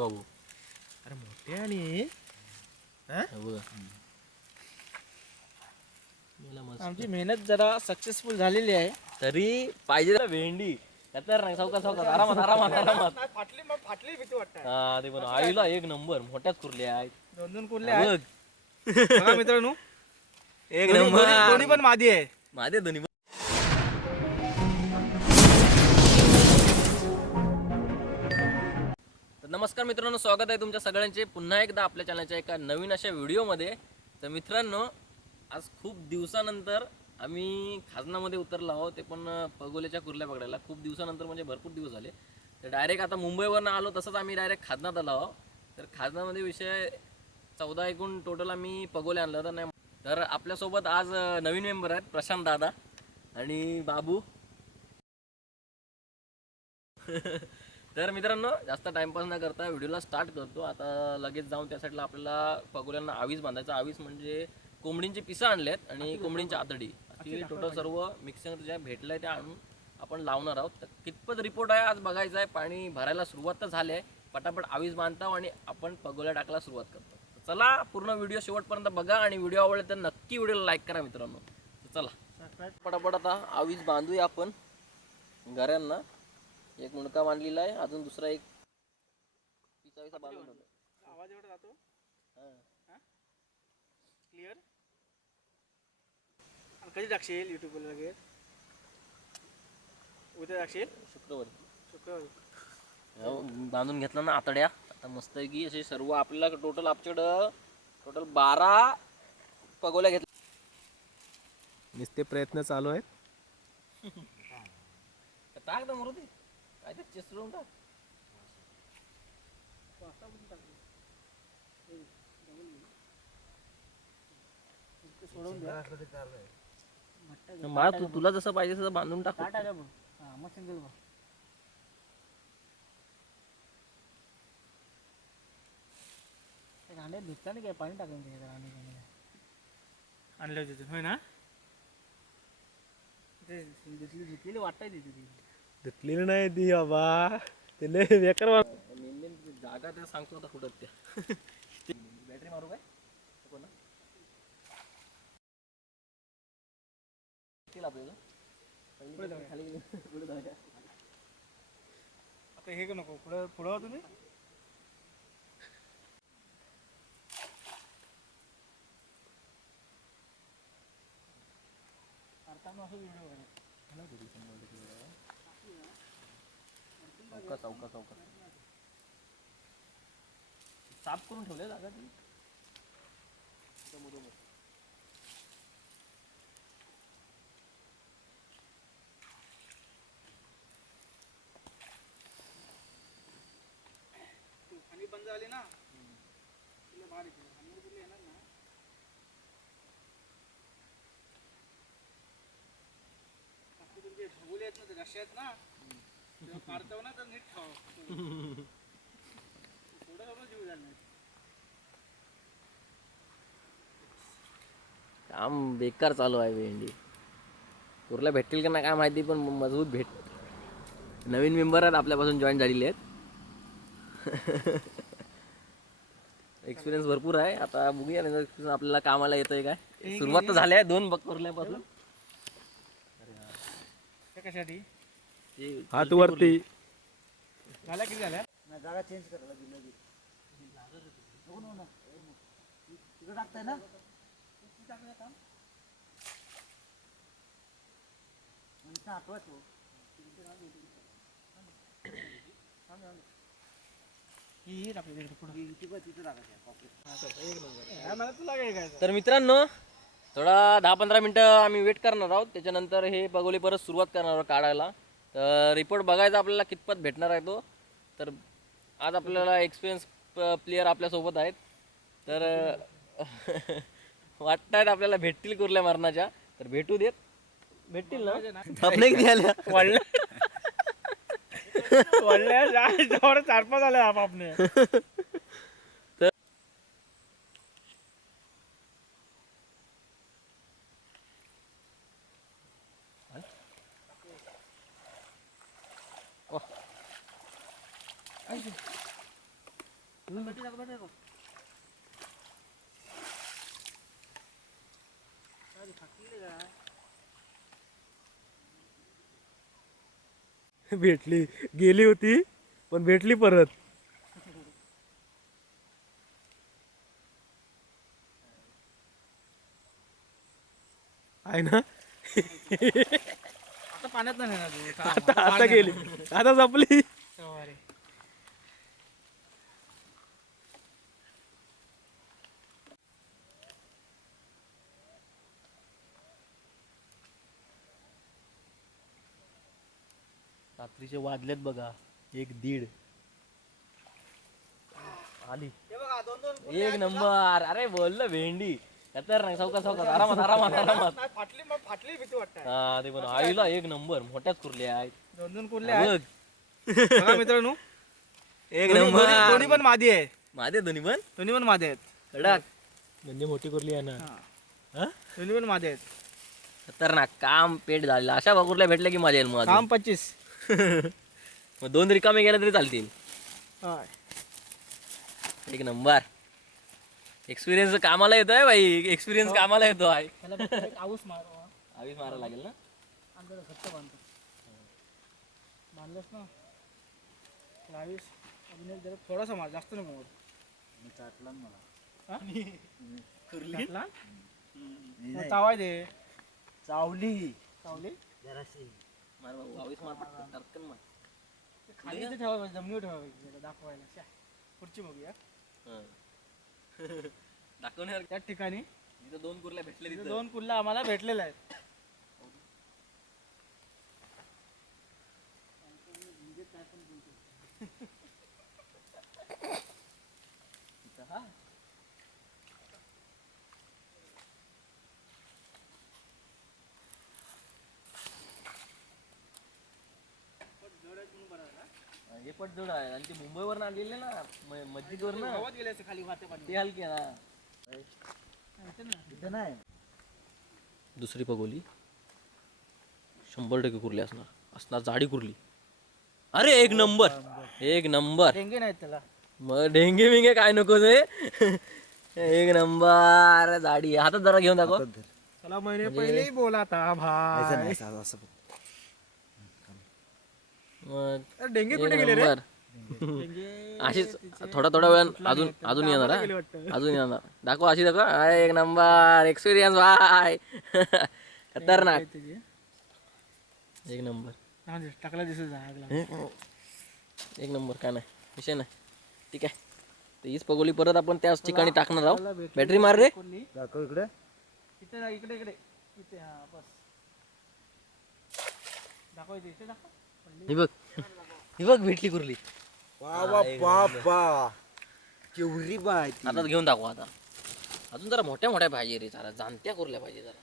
बाबू अरे मोठे आणि? आमची मेहनत जरा सक्सेसफुल झालेली आहे. तरी पाहिजे ना भेंडी. तर नाही सावकाश सावकाश आरामात आरामात आरामात. फाटली फाटली भीती वाटत. हा ते पण. आईला एक नंबर. मोठ्याच कुरल्या आहेत. दोन दोन आहेत. मित्रांनो. एक नंबर. दोन्ही पण मादी आहे. माझे दोन्ही नमस्कार मित्रांनो स्वागत आहे तुमच्या सगळ्यांचे. पुन्हा एकदा आपल्या चॅनलच्या एका नवीन अशा व्हिडिओमध्ये. तर मित्रांनो आज खूप दिवसानंतर आम्ही खाजनामध्ये उतरलो आहोत. ते पण पगोल्याच्या कुर्ल्या पकडायला. खूप दिवसानंतर म्हणजे भरपूर दिवस झाले. तर डायरेक्ट आता मुंबईवरनं आलो तसंच आम्ही डायरेक्ट खाजनात आलो आहोत. तर खाजनामध्ये विषय चौदा एकूण टोटल आम्ही पगोले आणलं तर नाही तर आपल्यासोबत आज नवीन मेंबर आहेत प्रशांत दादा आणि बाबू. तर मित्रांनो जास्त टाइमपास न करता व्हिडिओला स्टार्ट करतो. आता लगेच जाऊन त्या साईडला आपल्याला पगोल्यांना आवीस बांधायचा. आवीस म्हणजे कोंबडींची पिसं आणल्यात आणि कोंबडींची आतडी. टोटल सर्व मिक्सिंग ज्या भेटलंय त्या आणून आपण लावणार आहोत. तर कितपत रिपोर्ट आहे आज बघायचा आहे. पाणी भरायला सुरुवात तर झाली आहे. पटापट आवीस बांधतो आणि आपण पगोल्या टाकायला सुरुवात करतो. चला पूर्ण व्हिडिओ शेवटपर्यंत बघा आणि व्हिडिओ आवडले तर नक्की व्हिडिओला लाईक करा मित्रांनो. तर चला. पटापट आता आवीस बांधूया आपण. घरांना. एक मुंडका बांधलेला आहे अजून दुसरा एक बांधून. आवाज एवढा जातो? हा. क्लिअर कधी टाकशील युट्यूबला लगेच? उद्या टाकशील? शुक्रवारी. शुक्रवारी. हो, बांधून घेतला ना आतड्या. आता मस्त आहे की असे सर्व आपल्याला टोटल आमच्याकडं टोटल बारा पगोल्या घेतल्या. नुसते प्रयत्न चालू आहेत. टाक ना मरुदी काय ते चिसळून टाक सोडून द्या मला तू तुला जसं पाहिजे तसं बांधून टाक काय टाका बघ हां मग सिंगल बघ रांड्यात धुतला नाही काय पाणी टाकून रांडे आणले होते होय ना ते धुतली धुतलेली वाटताय तिथे ती धुतलेली नाही ती बाबा ते लय बेकार वाट मेन मेन जागा त्या सांगतो आता कुठं त्या बॅटरी मारू काय नको ना येतील आपल्याला पहिली खाली गेली. पुढे जाऊया आता हे का नको पुढं पुढं हो तुम्ही चौका चौका चौका. साफ करून ठेवले जागा ती? खाली बंद झाली ना तुला बाहेर येते आणि तुला येणार ना बाकी तुमचे भगुले आहेत ना ना तेव्हा काढताव ना तर नीट खाव. थोडं थोडं जीव झाला काम बेकार चालू आहे भेंडी. कुर्ला भेटतील का नाही काय माहिती पण मजबूत भेट. नवीन मेंबर आहेत आपल्यापासून जॉईन झालेले आहेत. एक्सपिरियन्स भरपूर आहे. आता बघूया आपल्याला कामाला येतंय काय. सुरुवात तर झाली आहे दोन बक कुर्ल्यापासून. कशासाठी? हात वरती झाल्या किती झाल्या? जागा चेंज करायला दिलं तिकडं टाकताय ना? तर मित्रांनो थोडा दहा पंधरा मिनटं आम्ही वेट करणार आहोत. त्याच्यानंतर हे पगोली परत सुरुवात करणार आहोत काढायला. तर रिपोर्ट बघायचा आपल्याला कितपत भेटणार आहे तो. तर आज आपल्याला एक्सपिरियन्स प्लेयर आपल्यासोबत आहेत. तर वाटत आहेत आपल्याला भेटतील कुर्ल्या मरणाच्या. तर भेटू देत. भेटतील ना? आल्या वाढल्या वाढल्या चार पाच आल्या आपने बेटी दाखव, बेटी दाखव. काय रे, फाटलेली काय? भेटली. गेली होती पण भेटली परत. आहे ना? आता पाण्यात नाही आता आता गेली. आता जपली रात्रीचे वाजलेत बघा. एक दीड. आली. हे बघा, दोन दोन एक नंबर अरे बोललं भेंडी खतरनाक आरामात आरामात आरामात. फाटली मग फाटली भीती वाटत हा ते पण आईला एक नंबर. मोठ्याच कुर्ल्या आहेत. दोन दोन आहेत. बघ मित्रांनो. एक नंबर. दोन्ही पण मादी आहे. माझे दोन्ही पण? दोन्ही पण मादे आहेत. कडक. म्हणजे मोठी कुर्ली आहे ना? हा. दोन्ही पण मादे आहेत. खतरनाक. काम पेट झालेलं. अशा कुर्ल्या भेटल्या की माझ्या येईल मग काम पच्चीस. मग दोन रिकामे गेले तरी चालतील. होय. एक नंबर. एक्सपिरियन्स कामाला येतोय भाई. एक्सपिरियन्स कामाला येतो आहे त्याला फक्त एक आऊस मारो आवीस मारा लागेल ना? आमच्याकडे घट्ट बांधतो. बांधलंस ना? लावीस अजून एक जरा थोडासा मार जास्त मार. चाटला मला. चाटला मग चावाय दे. चावली. चावली? मार भाऊ, आवीस मार पटकन, टरकन मार. ते खाली इथे ठेवा जमिनीवर जरा दाखवायला शा. पुढची बघूया हं. दाखवण्यावर त्याच ठिकाणी तिथं दोन कुर्ल्या भेटले तिथं दोन कुल्ला आम्हाला आहेत हे पण जड आहे. आणि ते मुंबईवर आणलेले ना मस्जिदवर ना गावात गेले असते खाली वाहते पाणी. ते हलके ना. इथं नाही. दुसरी पगोली. शंभर टक्के कुर्ली असणार. असणार जाडी कुर्ली. अरे एक नंबर. एक नंबर. डेंगे नाहीत त्याला. मग डेंगे बिंगे काय नको ते. एक नंबर. जाडी. हातात जरा घेऊन दाखव. त्याला महिने पहिले बोला आता भाई. मग डेंगे एक कुठे गेले रे? अशीच थोडा थोडा वेळ अजून अजून येणार हा? अजून येणार. दाखव अशी दाखव. अरे एक नंबर. एक्सपिरियन्स भाय खतरनाक. एक नंबर. हा टाकला दिसत एक नंबर काय नाही? विषय नाही. ठीक आहे. तर हीच पगोली परत आपण त्याच ठिकाणी टाकणार आहोत. बॅटरी मार रे. कोणी? इकडे. इथे इकडे इकडे. इथे हा बस. दाखव इथे इथे दाखव. ही बघ. ही बघ भेटली कुर्ली. बाबा केवढी बाय हातात घेऊन दाखव आता. अजून जरा मोठ्या मोठ्या पाहिजे रे जरा. जाणत्या कुर्ल्या पाहिजे जरा.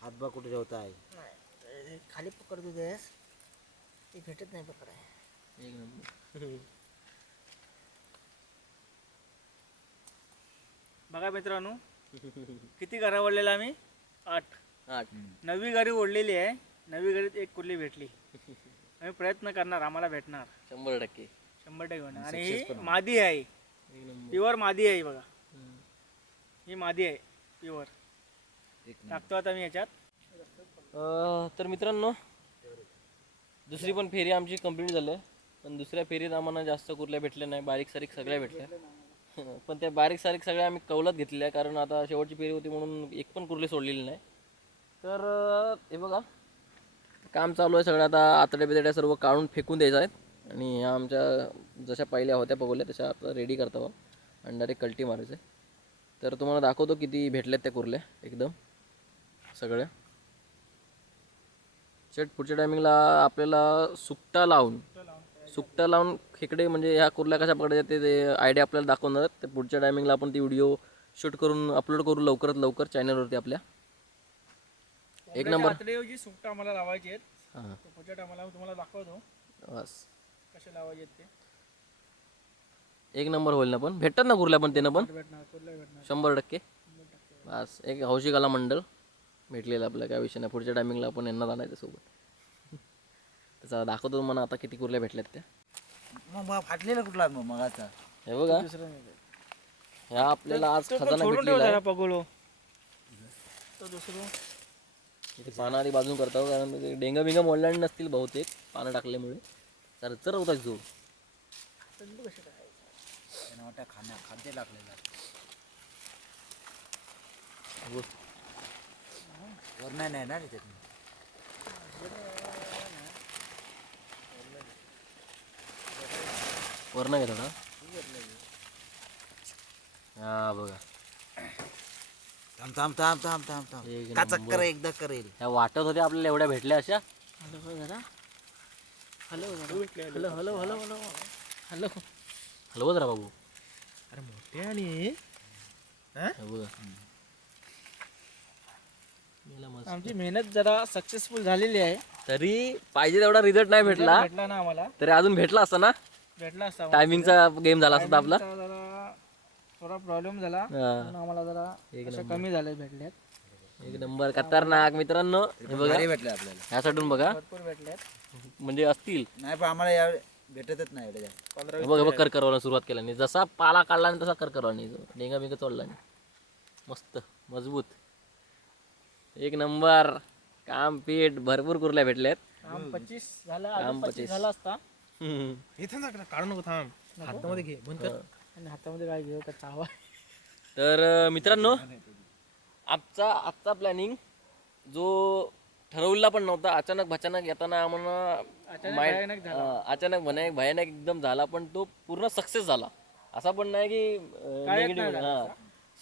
हातबा कुठे ठेवता आहे खाली पकडतो देस ते भेटत नाही पकडाय एक नंबर. बघा मित्रांनो किती घरा ओढलेला आम्ही? आठ. नवी गाडी ओढलेली आहे. नवी गाडीत एक कुर्ली भेटली? आम्ही प्रयत्न करणार आम्हाला भेटणार. शंभर टक्के. शंभर टक्के होणार. आणि ही मादी आहे. प्युअर मादी आहे बघा. ही मादी आहे प्युअर. टाकतो आता मी याच्यात. अं, तर मित्रांनो दुसरी पण फेरी आमची कंप्लीट झाली आहे. पण दुसऱ्या फेरीत आम्हाला जास्त कुर्ल्या भेटल्या नाही. बारीक सारीक सगळ्या भेटल्या. पण त्या बारीक सारीक सगळ्या आम्ही कौलात घेतल्या कारण आता शेवटची फेरी होती म्हणून एक पण कुर्ली सोडलेली नाही. तर हे बघा. काम चालू आहे सगळं. आता आतड्या बितड्या सर्व काढून फेकून द्यायचं आहेत. आणि ह्या आमच्या जशा पहिल्या होत्या बघवल्या तशा आता रेडी करता आणि डायरेक्ट कल्टी मारायचं. तर तुम्हाला दाखवतो किती भेटल्यात त्या कुर्ल्या एकदम. सगळ्या. शेट पुढच्या टायमिंगला आपल्याला सुकटा लावून सुकटा लावून खेकडे म्हणजे ह्या कुर्ल्या कशा पकडायच्या ते- ते आयडिया आपल्याला दाखवणार तर ते पुढच्या टायमिंगला आपण ती व्हिडिओ शूट करून अपलोड करू लवकरात लवकर चॅनलवरती आपल्या. एक नंबर. आतडेऐवजी सुकटा आम्हाला लावायचे आहेत. हां. तर पुढच्या टायमाला तुम्हाला दाखवतो. बस. कसे लावायचे आहेत ते. एक नंबर होईल ना पण? भेटतात ना कुर्ल्या पण त्यानं पण? भेटणार कुर्ल्या भेटणार. शंभर टक्के. बस. एक हौशिकाला मंडळ भेटलेलं आपलं काय विषय नाही. पुढच्या टायमिंगला आपण यांना आणायचं सोबत. त्याचा दाखवतो तुम्हाला आता किती कुर्ल्या भेटल्यात त्या. मग मग फाटलेला कुठला मग मगाचा हे बघा. दुसरं नाही भेटत. ह्या आपल्याला आज तो पण खजाना सोडून भेटलेला आहे. पगोलो. तो दुसरं. इथे पानं आधी बाजून करतो हो, कारण ते डेंगा बिंगा मोडल्याने नसतील बहुतेक पानं टाकल्यामुळे. तर चर होता जो. खाण्या खाद्य लागलेला वर नाही नाही ना त्याच्यात वरनं घेतो ना हा बघा. थांब थांब थांब थांब थांब थांब. एक का नंबर. चक्कर एकदा करेल? ह्या वाटत होत्या आपल्याला एवढ्या भेटल्या अशा. हॅलो हो जरा. हॅलो जरा. Hello hello hello hello. Hello. हलवत राहा बाबू अरे मोठे आणि हे. बघा. मेला मस्त. आमची मेहनत जरा सक्सेसफुल झालेली आहे. तरी पाहिजे तेवढा रिझल्ट नाही भेटला. भेटला ना आम्हाला. तरी अजून भेटला असता ना? भेटला असता. टायमिंगचा गेम झाला असता आपला. जरा थोडा प्रॉब्लेम झाला. म्हणून आम्हाला जरा एक अशा कमी झाले भेटल्यात. एक नंबर. खतरनाक मित्रांनो. हे बघा. भारी भेटले आपल्याला. ह्या बघा. भरपूर भेटल्यात. म्हणजे असतील. नाही पण आम्हाला या भेटतच नाही एवढे जास्त. हे बघ हे बघ करकरवाला सुरुवात केल्याने. जसा पाला काढला आणि तसा करकरवाला डेंगा बिंगा चोडला मस्त मजबूत. एक नंबर. काम पीठ भरपूर कुर्ल्या भेटल्यात. काम पच्चीस झाला पच्चीस पच्चीस. झाला असता. हे थांब ना, काढू नको थांब. हातामध्ये घे बंद कर. आणि हातामध्ये काय घेऊ का चावा? तर मित्रांनो आजचा आजचा प्लॅनिंग जो ठरवला पण नव्हता अचानक भचानक येताना आम्हाला माइंड अचानक भयानक भयानक एकदम झाला पण तो पूर्ण सक्सेस झाला. असा पण नाही की हा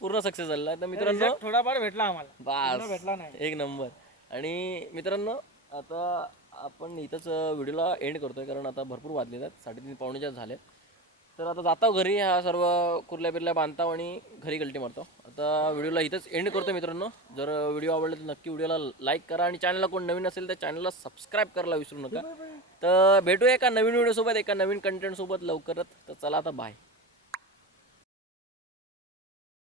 पूर्ण सक्सेस झाला. तर मित्रांनो थोडाफार भेटला आम्हाला. बास भेटला नाही. एक नंबर. आणि मित्रांनो आता आपण इथंच व्हिडिओला एंड करतोय कारण आता भरपूर वाजले आहेत साडेतीन पावणेच्या झाले तर आता जातो घरी हा सर्व कुर्ल्या बिरल्या बांधताव आणि घरी गलटी मारतो. आता व्हिडिओला इथंच एंड करतो मित्रांनो. जर व्हिडिओ आवडला तर नक्की व्हिडिओला लाईक करा आणि चॅनलला कोण नवीन असेल तर चॅनलला सबस्क्राईब करायला विसरू नका. तर भेटूया एका नवीन व्हिडिओसोबत एका नवीन कंटेंटसोबत लवकरच. तर चला आता बाय